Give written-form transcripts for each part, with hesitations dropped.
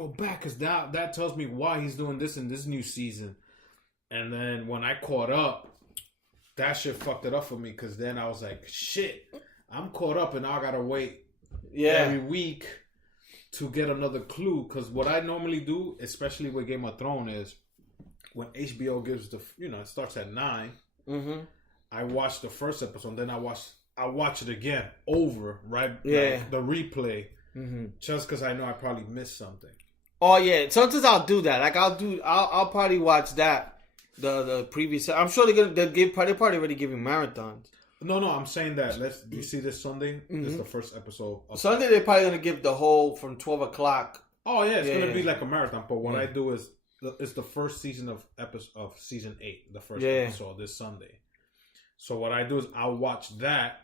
go back because that tells me why he's doing this in this new season. And then when I caught up, that shit fucked it up for me because then I was like, shit, I'm caught up and now I gotta wait every week to get another clue. Because what I normally do, especially with Game of Thrones, is when HBO gives it starts at 9. Mm-hmm. I watch the first episode, then I watch it again over, right? Like the replay, just because I know I probably missed something. Oh yeah, sometimes I'll do that. Like I'll probably watch that. The previous, I'm sure they're probably already giving marathons. No, I'm saying that. You see this Sunday? Mm-hmm. This is the first episode. Sunday they're probably gonna give the whole from 12 o'clock. Oh yeah, it's gonna be like a marathon. But what I do is it's the first season of season 8, the first episode this Sunday. So what I do is I'll watch that,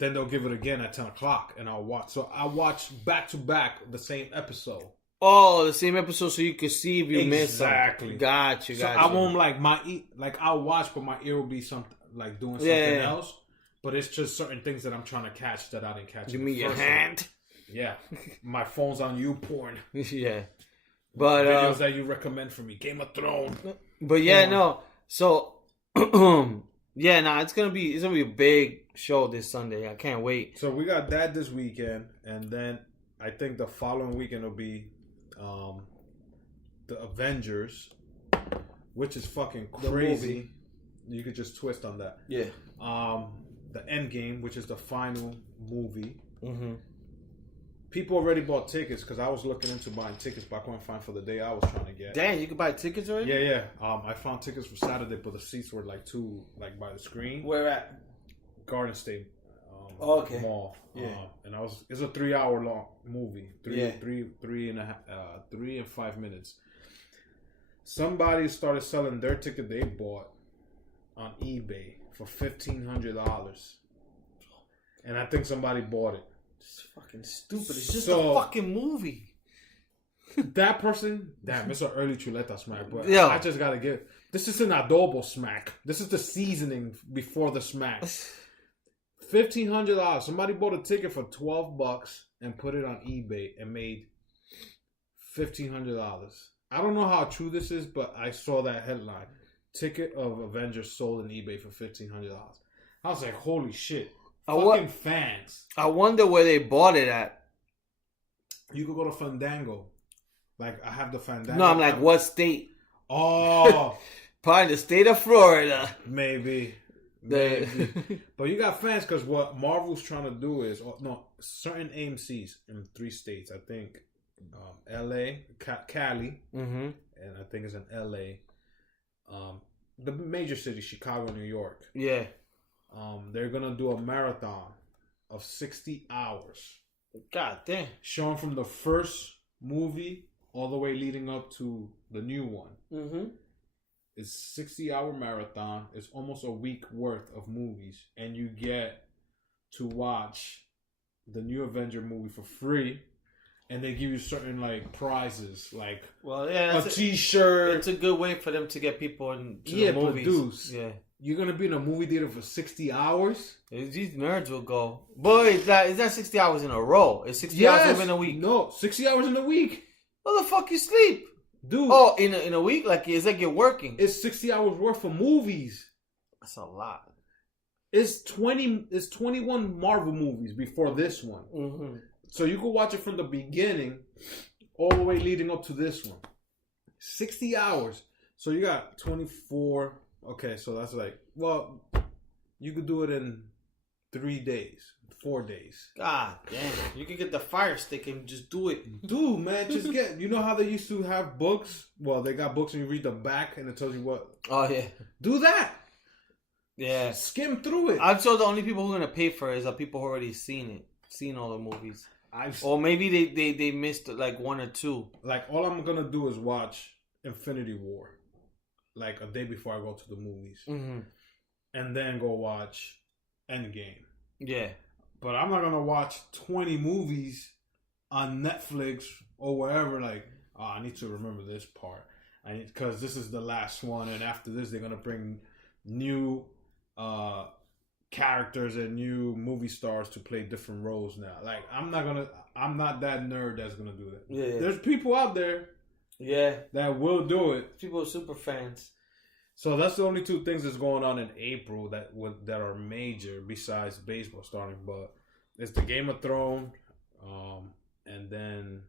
then they'll give it again at 10 o'clock, and I'll watch. So I watch back to back the same episode. Oh, the same episode, so you can see if you missed something. Exactly. Gotcha. So I won't I'll watch, but my ear will be doing something else. But it's just certain things that I'm trying to catch that I didn't catch. You mean your hand? Yeah, my phone's on YouPorn. Yeah, but videos that you recommend for me, Game of Thrones. But no. So it's gonna be a big show this Sunday. I can't wait. So we got that this weekend, and then I think the following weekend will be the Avengers, which is fucking crazy. You could just twist on that. Yeah. The Endgame, which is the final movie. Mm-hmm. People already bought tickets because I was looking into buying tickets, but I couldn't find for the day I was trying to get. Damn, you could buy tickets already? Yeah. I found tickets for Saturday, but the seats were too by the screen. Where at? Garden State. Okay. Mall. Yeah. And it's a 3-hour long movie. Three and 5 minutes. Somebody started selling their ticket they bought on eBay for $1,500. And I think somebody bought it. It's fucking stupid. It's just a fucking movie. That person, damn, it's an early chuleta smack, but I just gotta give. This is an adobo smack. This is the seasoning before the smack. $1,500. Somebody bought a ticket for $12 and put it on eBay and made $1,500. I don't know how true this is, but I saw that headline: ticket of Avengers sold on eBay for $1,500. I was like, holy shit! Fucking fans. I wonder where they bought it at. You could go to Fandango. Like I have the Fandango. No, I'm like, what state? Oh, probably the state of Florida. Maybe. But you got fans because what Marvel's trying to do is certain AMCs in 3 states. I think LA, Cali, and I think it's in LA. The major cities, Chicago, New York. Yeah. They're gonna do a marathon of 60 hours. God damn. Showing from the first movie all the way leading up to the new one. Mm-hmm. It's 60-hour marathon. It's almost a week worth of movies, and you get to watch the new Avenger movie for free, and they give you certain prizes, a T-shirt. It's a good way for them to get people into the movies. Produce. Yeah, you're gonna be in a movie theater for 60 hours. These nerds will go. Boy, is that 60 hours in a row? It's 60 hours in a week. No, 60 hours in a week. What the fuck you sleep? Dude. Oh, in a week? It's like you're working. It's 60 hours worth of movies. That's a lot. It's 21 Marvel movies before this one. Mm-hmm. So you can watch it from the beginning all the way leading up to this one. 60 hours. So you got 24. Okay, so that's you could do it in 3 days. 4 days. God damn. You can get the Fire Stick and just do it. Dude, man, just get... You know how they used to have books? Well, they got books and you read the back and it tells you what... Oh, yeah. Do that. Yeah. Skim through it. I'm sure the only people who are going to pay for it is the people who already seen all the movies. Or maybe they missed 1 or 2. All I'm going to do is watch Infinity War. A day before I go to the movies. Mm-hmm. And then go watch Endgame. Yeah. But I'm not going to watch 20 movies on Netflix or wherever. I need to remember this part. Because this is the last one. And after this, they're going to bring new characters and new movie stars to play different roles now. I'm not going to... I'm not that nerd that's gonna do that. Yeah. There's people out there. Yeah. That will do it. People are super fans. So that's the only two things that's going on in April that are major besides baseball starting. But it's the Game of Thrones, and then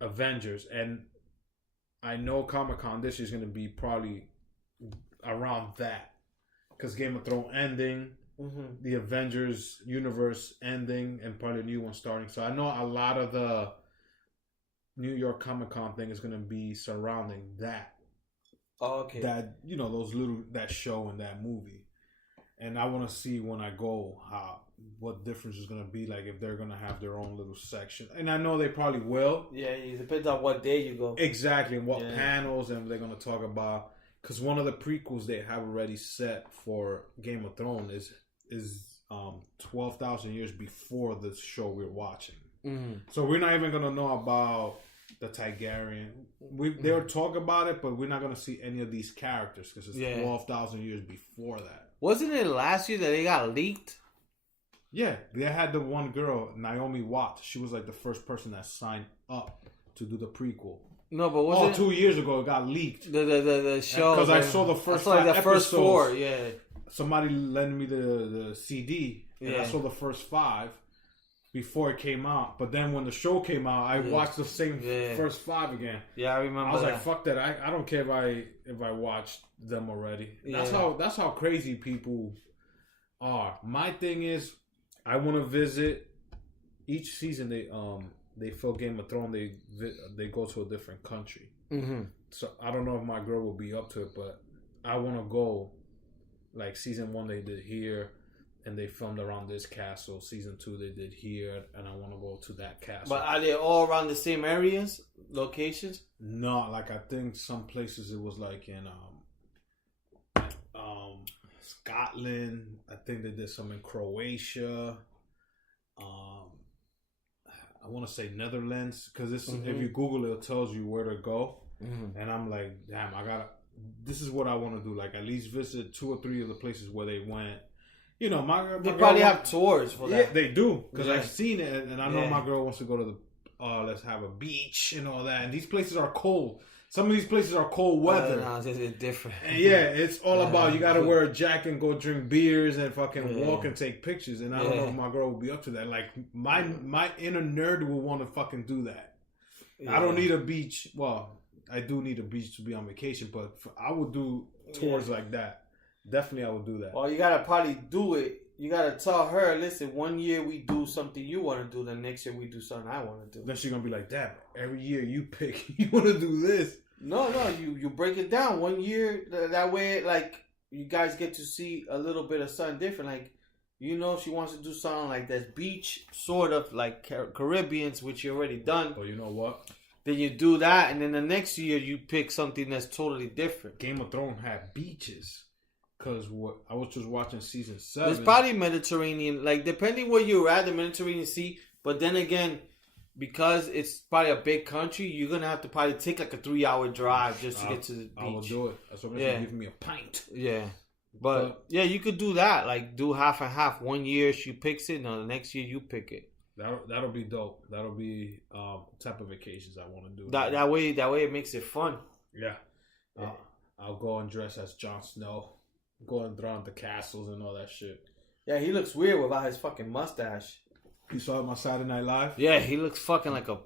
Avengers. And I know Comic-Con this year is going to be probably around that. Because Game of Thrones ending, the Avengers universe ending, and probably a new one starting. So I know a lot of the New York Comic-Con thing is going to be surrounding that. Oh, okay. That, you know, that show and that movie. And I want to see when I go what difference is going to be like if they're going to have their own little section. And I know they probably will. Yeah, it depends on what day you go. Exactly, and what panels and they're going to talk about. Because one of the prequels they have already set for Game of Thrones is 12,000 years before the show we're watching. So we're not even going to know about the Targaryen. They'll talk about it, but we're not going to see any of these characters because it's 12,000 years before that. Wasn't it last year that they got leaked? Yeah, they had the one girl, Naomi Watts. She was like the first person that signed up to do the prequel. No, but wasn't 2 years ago it got leaked. The show? Because I saw the first first 4. Yeah. Somebody lent me the CD, and I saw the first 5 before it came out. But then when the show came out, I watched the same first 5 again. Yeah, I remember. I was like, "Fuck that! I don't care if I watched them already." Yeah. That's how crazy people are. My thing is, I want to visit each season. They film Game of Thrones. They go to a different country. So I don't know if my girl will be up to it, but I want to go. Like season 1 they did here, and they filmed around this castle. Season 2 they did here, and I want to go to that castle. But are they all around the same areas, locations? No, like I think some places it was like in Scotland. I think they did some in Croatia. I want to say Netherlands because if you Google it, it tells you where to go. And I'm like, damn, this is what I want to do. Like at least visit 2 or 3 of the places where they went. You know, they probably have tours for that. Yeah, they do because I've seen it, and I know my girl wants to go to the let's have a beach and all that. And these places are cold. Some of these places are cold weather. No, it's different. And it's all about you got to wear a jacket and go drink beers and fucking walk and take pictures. And I don't know if my girl will be up to that. Like my inner nerd will want to fucking do that. I don't need a beach. Well, I do need a beach to be on vacation, but I would do tours like that. Definitely, I would do that. Well, you gotta probably do it. You gotta tell her, listen, one year we do something you want to do, then next year we do something I want to do. Then she's gonna be like, "Damn, every year you pick, you want to do this." No, you break it down 1 year. That way, like you guys get to see a little bit of something different. Like, you know, she wants to do something like that beach, sort of like Caribbeans, which you already done. Oh, you know what? Then you do that, and then the next year you pick something that's totally different. Game of Thrones had beaches. Because I was just watching season 7. It's probably Mediterranean. Like, depending where you're at, the Mediterranean Sea. But then again, because it's probably a big country, you're going to have to probably take like a 3-hour drive just to get to the beach. I will do it. That's what makes me give me a pint. Yeah. But yeah, you could do that. Like, do half and half. 1 year she picks it, no, the next year you pick it. That'll be dope. That'll be type of vacations I want to do. That way it makes it fun. Yeah. I'll go and dress as Jon Snow. Go and throw out the castles and all that shit. Yeah, he looks weird without his fucking mustache. You saw my Saturday Night Live? Yeah, he looks fucking like a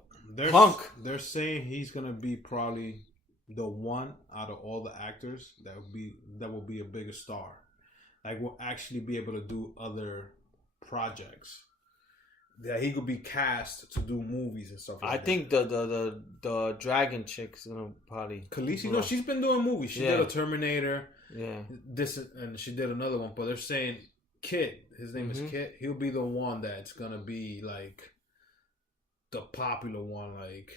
punk. They're saying he's gonna be probably the one out of all the actors that will be a bigger star. Like will actually be able to do other projects. Yeah, he could be cast to do movies and stuff like that. I think the dragon chick's gonna probably Khaleesi, no, she's been doing movies. She did a Terminator. Yeah. This and she did another one, but they're saying Kit, his name is Kit, he'll be the one that's gonna be like the popular one, like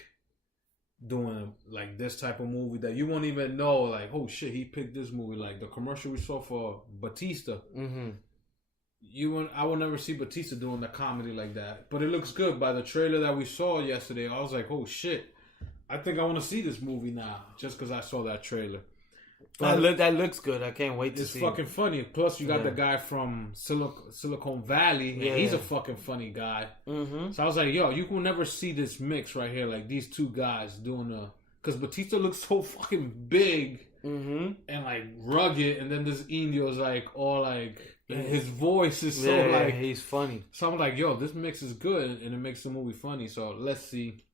doing like this type of movie that you won't even know, like, oh shit, he picked this movie. Like the commercial we saw for Batista. I will never see Batista doing the comedy like that. But it looks good. By the trailer that we saw yesterday, I was like, oh shit, I think I want to see this movie now just because I saw that trailer. That looks good. I can't wait to it's see. It's fucking funny. Plus, you got the guy from Silicon Valley. And he's a fucking funny guy. Mm-hmm. So I was like, yo, you will never see this mix right here. Like, these two guys doing a... Because Batista looks so fucking big and, like, rugged. And then this Indio's, like, all, like... His voice is so, like... he's funny. So I'm like, yo, this mix is good. And it makes the movie funny. So let's see.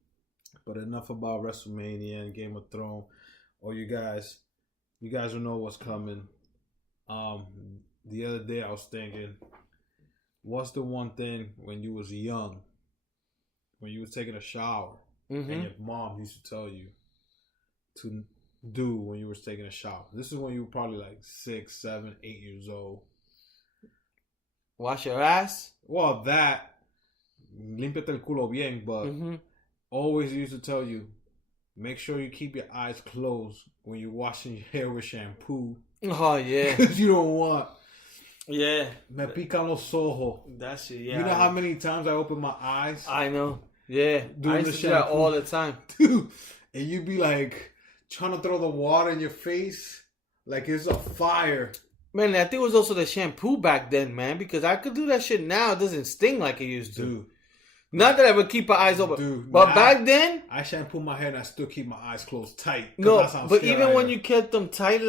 But enough about WrestleMania and Game of Thrones. Or you guys will know what's coming. The other day I was thinking, what's the one thing when you was young, when you was taking a shower, and your mom used to tell you to do when you was taking a shower? This is when you were probably like 6, 7, 8 years old. Wash your ass? Well, that, límpiate el culo bien, but always used to tell you, make sure you keep your eyes closed when you're washing your hair with shampoo. Oh, yeah. Because you don't want... Yeah. Me pican los ojos. That shit, yeah. You know how many times I open my eyes? I know. Yeah. Doing I used the to do that shampoo. all the time. Dude. And you be like, trying to throw the water in your face like it's a fire. Man, I think it was also the shampoo back then, man. Because I could do that shit now. It doesn't sting like it used to. Dude. Not that I would keep my eyes open. Dude, but back then... I shampoo my hair and I still keep my eyes closed tight. No, but even when you kept them tight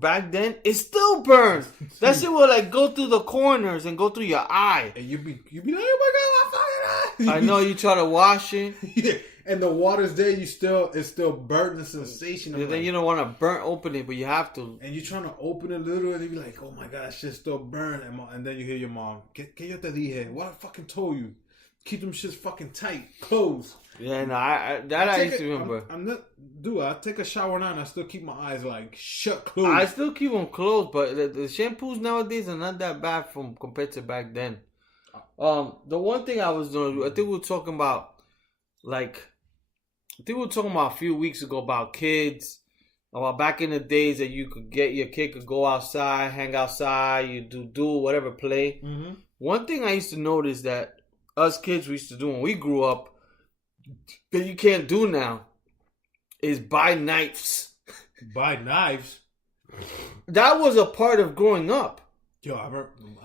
back then, it still burns. That shit will like go through the corners and go through your eye. And you be like, oh my God, my fucking eye. I know, you try to wash it. Yeah. And the water's there, it's still burning sensation. And then you don't want to open it, but you have to. And you're trying to open it a little and you be like, oh my God, that shit's still burning. And then you hear your mom, ¿Qué yo te dije? What I fucking told you? Keep them shits fucking tight, closed. Yeah, no, I used to remember. I take a shower now and I still keep my eyes like shut closed. I still keep them closed, but the shampoos nowadays are not that bad compared to back then. The one thing I was doing, I think we were talking about, a few weeks ago about kids, about back in the days that your kid could go outside, hang outside, you do whatever, play. Mm-hmm. One thing I used to notice that us kids we used to do when we grew up that you can't do now is buy knives. Buy knives? That was a part of growing up. Yo, I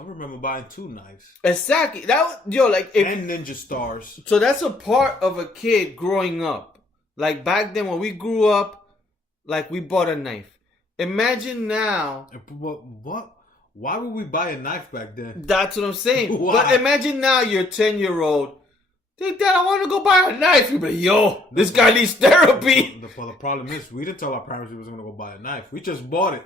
remember buying 2 knives. Exactly. And ninja stars. So that's a part of a kid growing up. Like back then when we grew up, like we bought a knife. Imagine now. What? Why would we buy a knife back then? That's what I'm saying. Why? But imagine now you're 10-year-old. Hey, Dad, I want to go buy a knife. You'd be like, yo, this guy needs therapy. The problem is, we didn't tell our parents we was going to go buy a knife. We just bought it.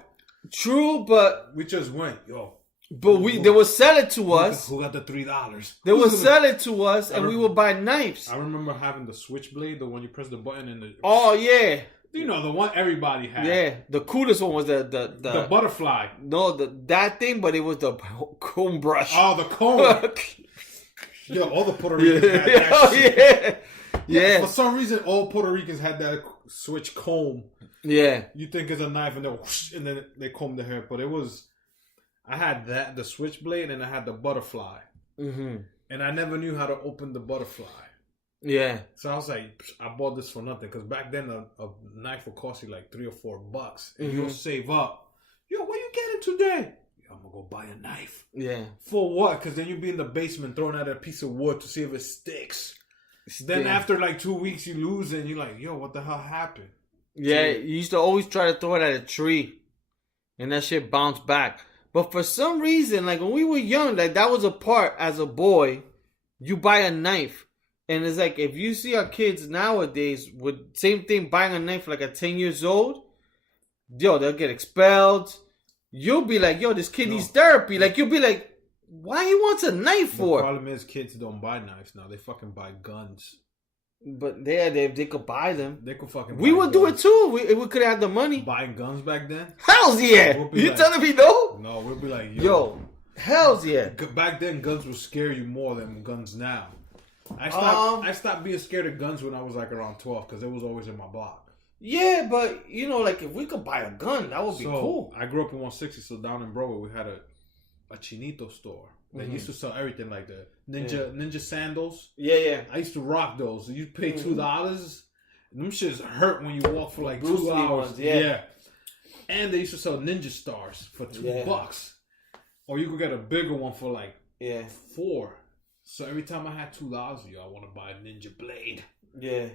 True, but... We just went, yo. But they would sell it to us. Who got the $3? They would sell it to us, and we would buy knives. I remember having the switchblade, the one you press the button and the... Oh, yeah. You know, the one everybody had. Yeah, the coolest one was the butterfly. No, that thing, but it was the comb brush. Oh, the comb. Yo, all the Puerto Ricans had that shit. Yeah. For some reason, all Puerto Ricans had that switch comb. Yeah. You think it's a knife and then they comb their hair. But it was... I had that, the switchblade, and I had the butterfly. Mm-hmm. And I never knew how to open the butterfly. Yeah. So I was like, I bought this for nothing. Because back then, a knife would cost you like $3 or $4. And you'll save up. Yo, what you getting today? Yo, I'm going to go buy a knife. Yeah. For what? Because then you'll be in the basement throwing out a piece of wood to see if it sticks. Then after like 2 weeks, you lose it. And you're like, yo, what the hell happened? Yeah, you used to always try to throw it at a tree. And that shit bounced back. But for some reason, like when we were young, like that was a part as a boy. You buy a knife. And it's like, if you see our kids nowadays with same thing, buying a knife like at 10 years old, yo, they'll get expelled. You'll be like, yo, this kid needs therapy. Like, you'll be like, why he wants a knife for? The problem is kids don't buy knives now. They fucking buy guns. But they could buy them. They could fucking buy We would guns. do it too. We could have the money. Buying guns back then? Hells yeah. You telling me no? No, we'll be like, yo, hells yeah. Back then, guns would scare you more than guns now. I stopped being scared of guns when I was like around 12 because it was always in my block. Yeah, but you know, like if we could buy a gun, that would be cool. I grew up in 160, so down in Broadway we had a chinito store. They used to sell everything like that. Ninja sandals. Yeah. I used to rock those. You pay $2. Them shits hurt when you walk for like 2 hours. Yeah. And they used to sell Ninja Stars for $2. Or you could get a bigger one for like $4. So every time I had $2, I want to buy a Ninja Blade. Yeah.